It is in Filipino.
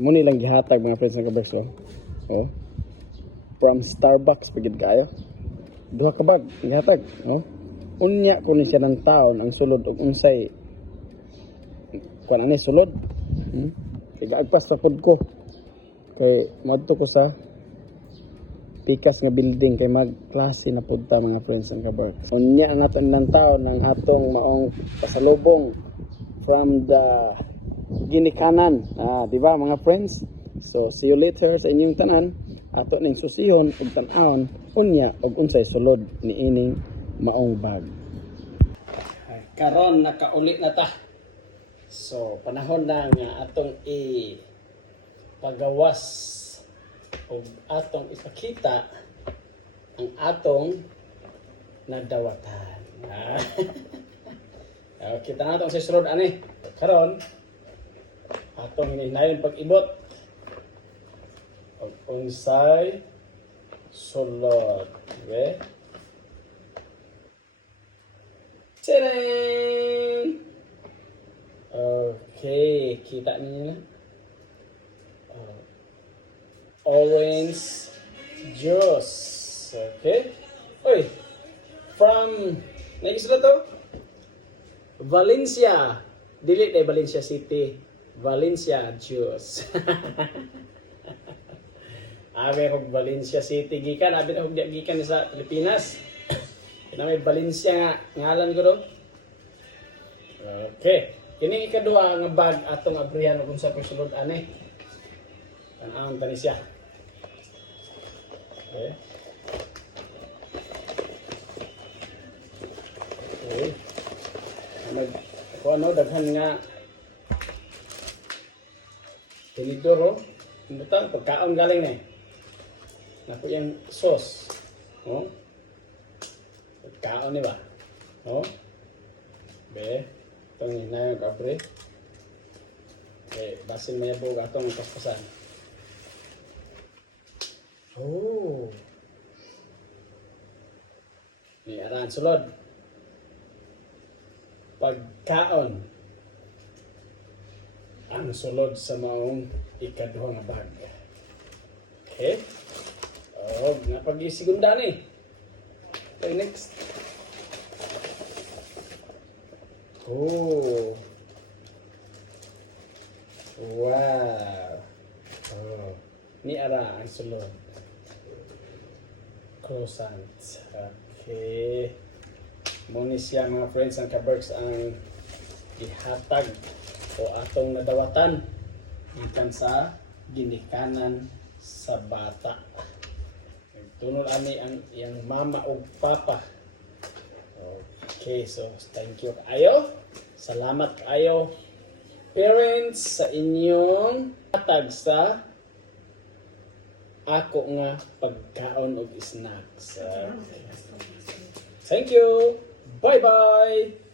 Muni lang gihatag mga friends ng kaberks. Oh. From Starbucks pagid kayo. Duha ka bag gihatag, oh. Unya kunin siya ng taon ang sulod og unsay kuan ani sulod. Kaya agpas sa pod ko. Kay madto ko sa pikas nga building kay magklase na pud ta mga friends and kaberks. Unya nato ng taon ng atong maong pasalubong from the ginikanan. Di ba mga friends? So see you later sa inyong tanan. Ato ning susihon ug tan-awon unya og unsay sulod ni ining maong bag. Karon nakaulit na ta. So panahon na nga atong pagawas o atong ipakita ang atong nadawatan. Kita na itong sisurod ani. Karon atong hinayon pag-ibot og unsay sulod. Okay? Tadang! Okay, kita niyo na. Orange juice. Okay? Oy, from, nagisla to? Valencia. Dili na Valencia City. Valencia juice. Abi ko Valencia City gikan, abi na gikan sa Pilipinas. Kina may Valencia nga ngalan ko do. Okay. Kini ikaduha nga bag atong abrihan ug unsa pa sulod ani. Tan-awon tani siya. Okay. Okay. Ano daghan nga tinidoro, imbutang pagkaon galing ni. Napo yang sauce. Oh. Pagkaon ni ba? Oh. Be, itong hinayang kabre. Okay, basin mayabog atong paspasan. Oh. Ni aran sulod. Pagkaon. Ang sulod sa maong ikaduha nga bag. Okay? Oh, napag-isigunda ni. Okay, next. Oh. Wow. Oh. Ni ara ang sulod. Croissant. Okay. Muna siya mga friends ang kaberks ang ihatag o atong nadawatan gikan sa ginikanan sa bata. Tunod ani ang iyang mama o papa. Okay, so thank you kayo. Salamat kayo parents sa inyong hatag sa ako nga pagkaon og snacks. Thank you. Bye-bye.